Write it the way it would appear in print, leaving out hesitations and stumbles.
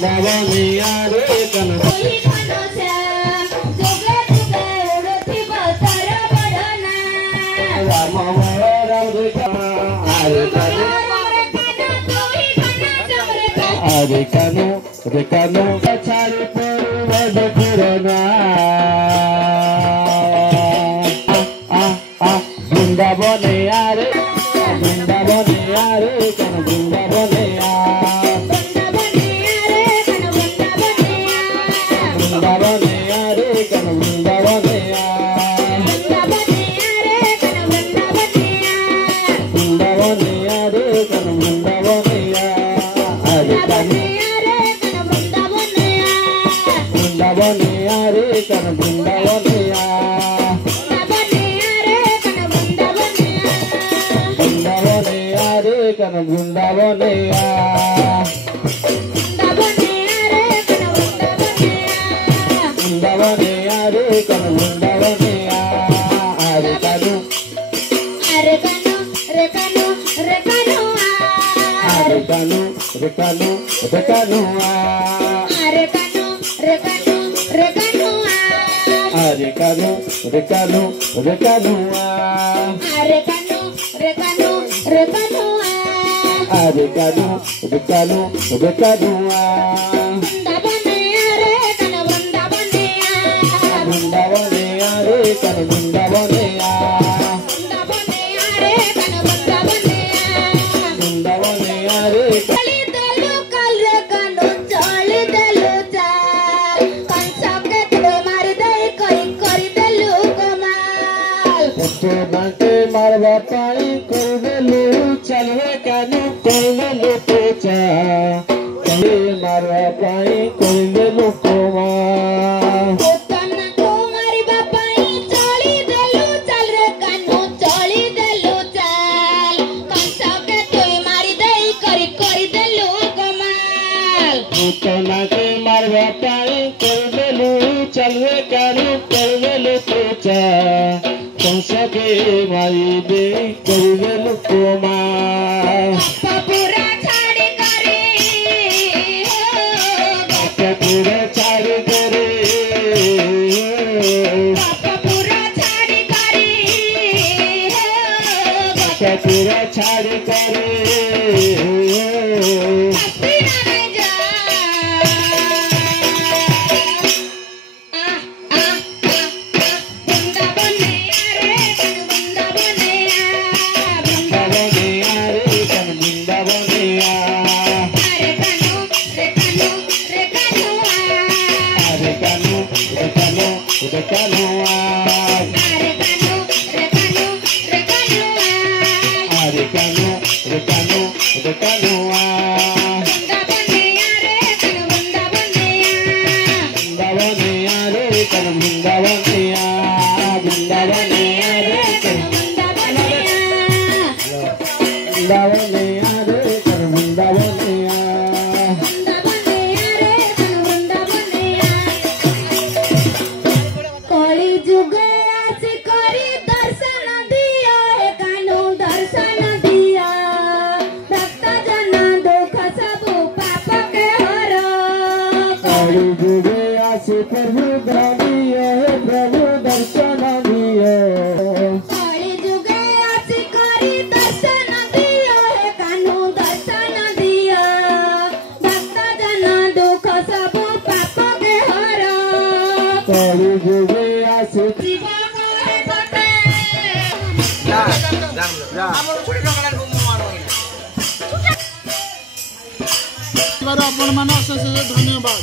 বৃন্দাবনিয়া রে কানু ওই ঘনশ্যাম যুগে যুগে উড়ুথিব তার বড়না রাম রাম আরে কানু আরে কানু রে কানু ছাড়ি পড়ব পুরনা বৃন্দাবনিয়া রে বৃন্দাবনিয়া রে কানু বৃন্দাবনিয়া বৃন্দাবনিয়া রে কানু বৃন্দাবনিয়া বৃন্দাবনিয়া রে কানু বৃন্দাবনিয়া আরে কানু বৃন্দাবনিয়া রে কানু বৃন্দাবনিয়া বৃন্দাবনিয়া রে কানু বৃন্দাবনিয়া বৃন্দাবনিয়া রে কানু বৃন্দাবনিয়া আরে কানু আরে কানু রে কানু রে কানু আরে কানু রে কানু রে কানু আরে কানু রে কানু রে কানু আরে কানু রে কানু রে কানু আরে কানু রে কানু রে কানু আরে কানু রে কানু রে কানু বৃন্দাবনিয়া রে কানু বৃন্দাবনিয়া বৃন্দাবনিয়া রে কানু বৃন্দাবনিয়া বৃন্দাবনিয়া রে কানু বৃন্দাবনিয়া বৃন্দাবনিয়া রে চলি দেলু কাল রে কানু চলি দেলু চাল কনসকে তুই মারি দেই কই করি দেলু কমাল কত নাকে মারবা পাই করবেলু চলবে কানু করবেলু তোচা কই মারবা পাই করবেলু কোমা উত্তনা কুমারি বাপাই চলি দেলু চাল রে কানু চলি দেলু চাল কনসকে তুই মারি দেই করি করি দেলু কমাল কত নাকে মারবা পাই করবেলু চলবে কানু করবেলু তোচা কংসকে মারি দে করবেলু কোমা পুরা ছাড়ি করে পুরা ছাড়ি করে পুরা ছাড়ি করে পুরা ছাড়ি করে বৃন্দাবনিয়া রে কানু বৃন্দাবনিয়া আরে কানু রে কানু রে কানু আরে কানু রে কানু রে কানু আরে কানু রে কানু রে কানু বৃন্দাবনিয়া রে কানু বৃন্দাবনিয়া বৃন্দাবনিয়া রে কানু বৃন্দাবনিয়া রে কানু বৃন্দাবনিয়া কলি যুগে আসি করি দর্শন দিও হে কানু দর্শন দিও ভক্ত জন দুঃখ সবু পাপ কে হর কলি যুগে আসি প্রভু ধরিয়ে প্রভু দর্শন দিও কলি যুগে আসি করি দর্শন দিও হে কানু দর্শন দিও ভক্ত জন দুঃখ সবু পাপ কে হর কলি যুগে আসি জীব কহে পতে ଆପଣ ମାନେ ଅଶେଷ ଧନ୍ୟବାଦ।